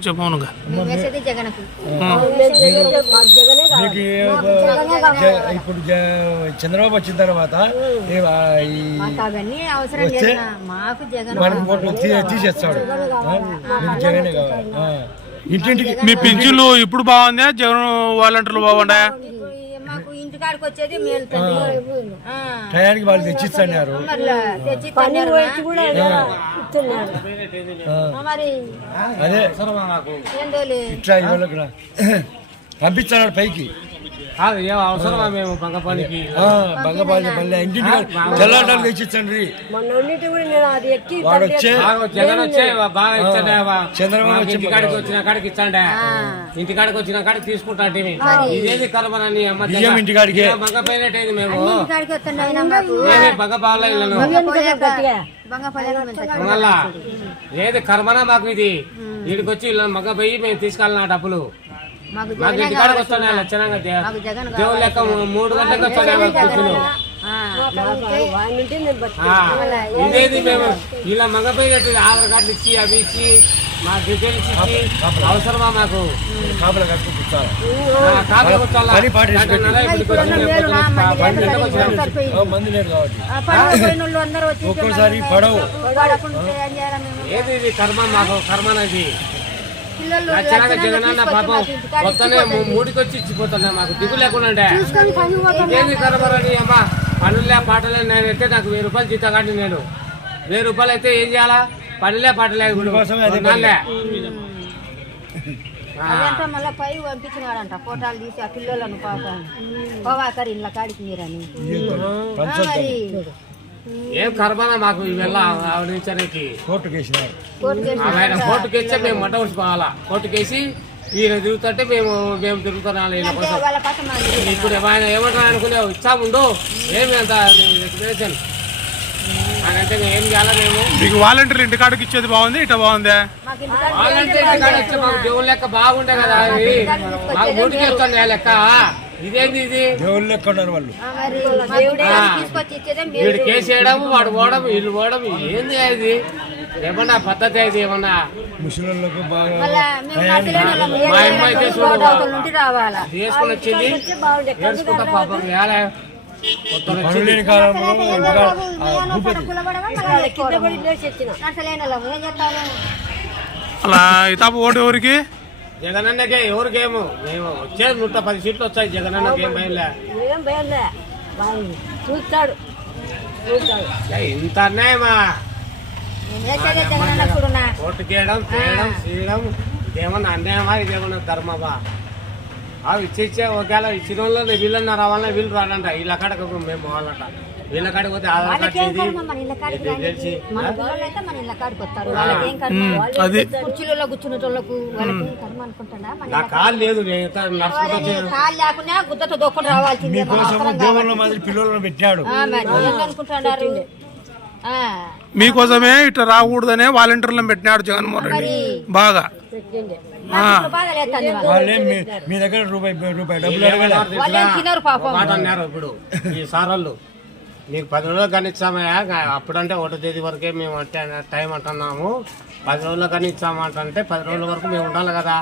చెప్పవునుగా మేము వేసేది జగన్కు. మీకు ఏ- జ- ఇప్పుడు చంద్రబాబు వచ్చిన తర్వాత జగన్ తీసేస్తాడు. జగనే కావాలి. ఇంటింటికి మీ పింఛన్లు ఇప్పుడు బాగుందా? జగన్ వాలంటీర్లు బాగుండాయా? వచ్చేది మేలు. టయానికి వాళ్ళు తెచ్చిస్తున్నారు మరి. అదే. ఏందోలే. ఇట్లా పంపిస్తున్నాడు పైకి. ఏం అవసరమా మేము బంగ పనికి ఆ, బంగపాలి వాడు వచ్చే బాగా జగన్ వచ్చే బాగా ఇచ్చండి చంద్రబాబు వచ్చి ఇంటికాడికి వచ్చిన కాడికి ఇచ్చండి. ఇంటికాడికి వచ్చిన కాడికి తీసుకుంటా ఇదేది కలమనని అమ్మ బియ్యం ఇంటికాడికే. బంగ పోయినట్టేది మేము? ఇంటికాడికి వస్తుండే అయినా మాకు. ఏది కర్మనా మాకు ఇది? వీడికి వచ్చి ఇలా మగ పోయి మేము తీసుకెళ్ళిన డబ్బులు. మాకు జగనే మాకు జగన్ మూడు గంటలకు ఇదేది మేము? ఇలా మగపోయినట్టు ఆధార్ కార్డు ఇచ్చి అవి ఇచ్చి మా డీటెయిల్స్ ఇచ్చి అవసరమా మాకు? ఒక్కోసారి పడవు. ఏది ఇది కర్మ మాకు లక్షణంగా లక్షణంగా జగనన్న తీసుకొచ్చి పాపం మాకు మొత్తనే ఇచ్చిపోతున్నా దిగు లేకుండా ఏది కర్మరని అమ్మా పనులే పాటలే నేను అయితే నాకు వెయ్యి రూపాయలు జీతం కాండి నేను. వెయ్యి రూపాయలు అయితే ఏం చేయాలా? పనులే పాటలే ఇప్పుడు. కోసమే అదే నాలుగే. అదంతా మళ్ళీ పై పంపించినాడంట ఫోటోలు తీసి ఆ పిల్లలను పాపం. పోవాకరి ఇళ్ళ కాడికి మీరని. మరి ఏం కర్మనా మాకు ఇవెల్ల ఆవిడించడానికి ఆయన కోర్టుకి ఇచ్చే మేము మట ఉంచుకోవాలా కోర్టుకి వేసి ఈయన తిరుగుతుంటే మేము మేము తిరుగుతున్నాం ఈయన కోసం. ఇప్పుడు ఆయన ఏమంటారు అనుకునే ఇచ్చాముండు ఏమి అంత అంటే మేము ఏం చేయాలా మేము? మీకు వాలంటీర్లు ఇంటికాడికి ఇచ్చేది బాగుంది ఇట బాగుందా? ఇంటికాడికి వాళ్ళంటే ఇంటికాడ వచ్చి మాకు దేవుని లెక్క బాగుండే కదా అది. మాకు ఆ లెక్క. ఇదేంది ఇది? దేవుళ్ళు లెక్క ఉన్నారు వాళ్ళు వీడు మేలు కేసు వేయడం వాడు పోవడం వీళ్ళు పోవడం ఏంది ఇది ఏమన్నా పద్ధతి ఇది ఏమన్నా? ముసలిళ్ళకు బాగా. మా అమ్మ అయితే చూడు. వచ్చింది. పాపం వేళ కాలంలో భూపతి అలా ఇతాపు ఓటు ఎవరికి? జగనన్నకే ఎవరికేమో? మేము వచ్చేది నూట పది సీట్లు వచ్చాయి జగనన్నకి ఏం భయంలే ఏం భయంలే వాళ్ళు చూస్తాడు. ఇంత అన్యాయమా? జగనన్న ఓటు చేయడం చేయడం చేయడం ఇదేమన్నా అన్యాయమా? ఇదేమన్నా ధర్మమా? అవి ఇచ్చి ఇచ్చే ఒకవేళ ఇచ్చిన వాళ్ళు వీళ్ళన్న రావాలన్నా వీళ్ళు రాలంట వీళ్ళ కాడకు మేము పోవాలంట. వీళ్ళ కాడికి పోతే ఆధార్ కార్డు వాళ్ళకేం చేసి కర్మ? మన ఇళ్ళ కాడికి ఇది తెలిసి? మన పిల్లలు అయితే మన ఇళ్ళ కాడికి వస్తారు. వాళ్ళకేం కర్మ? అది కుర్చీలలో కూర్చునేటోళ్ళకు వాళ్ళకి కర్మ అనుకుంటాడా మన నా కాలు లేదు నేను ఎంత నడుచుకుంటూ వాళ్ళని వచ్చాను. కాళ్ళు లేకుండా గుద్దతో దొక్కడు రావాల్సిందే. మన మీకోసం అవసరం దేవుళ్ళ మాదిరి పిల్లలను పెట్టాడు. ఆ, మరి ఏం అనుకుంటున్నారు. ఆ, మీకోసమే ఇట్లా రాకూడదనే వాలంటీర్లను పెట్టినాడు జగన్మోహన్ రెడ్డి. బాగా. నాకు ఇప్పుడు బాగా లేస్తుంది వాళ్ళు. వాళ్ళేం మీ- మీ దగ్గర రూపాయి రూపాయి డబ్బులు అడగలే? వాళ్ళు ఏం తినరు పాపం. మాట అన్నారు ఇప్పుడు ఈ సారోళ్ళు. నీకు పది రోజులు కానీ ఇచ్చామయ్యా అప్పుడంటే ఒకటో తేదీ వరకే మేము అంటే టైం అంటున్నాము. పది రోజులు కానీ ఇచ్చామంటే పది రోజుల వరకు మేము ఉండాలి కదా.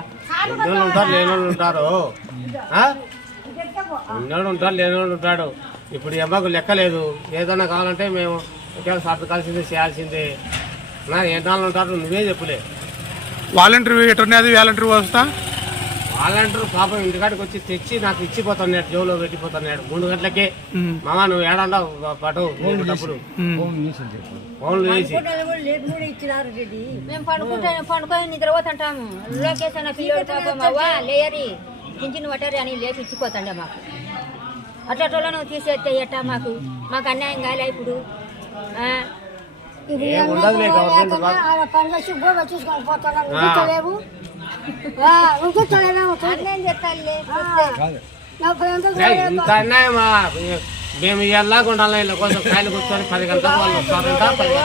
ఉన్నోళ్ళు ఉంటారు లేని వాళ్ళు ఉంటారు. ఆ? ఉన్నోడు ఉంటారు లేని వాళ్ళు ఉంటాడు ఇప్పుడు ఎమ్మకు లెక్క లేదు. ఏదైనా కావాలంటే మేము ఒకవేళ సర్దుకాల్సిందే చేయాల్సిందే. నా ఏ నాళ్ళు ఉంటారు నువ్వే చెప్పులే. వాలంటీర్ ఎటున్నది వాలంటీర్ వస్తా వాళ్ళంటారు పాపం ఇంటికాడికి వచ్చి తెచ్చి నాకు ఇచ్చిపోతున్నాడు జోలో పెట్టిపోతున్నాడు మూడు గంటలకే మామ. నువ్వు ఏడంటావు పటు డబ్బులు ఫోన్లు వేసి మేము. పండుకుంటే పండుకొని నిద్రపోతుంటాము లేయరి. పింఛన్ పట్టారు అని లేచి ఇచ్చిపోతాండే మాకు. అట్లా తీసేస్తే ఎట్టా మాకు? మాకు అన్యాయం కాలే ఇప్పుడు. చూసుకొని పోతాడు? మేము ఎల్లాగా ఉండాలి కోసం కాయలు కూర్చొని పది గంటలకు వాళ్ళు వస్తారంట పది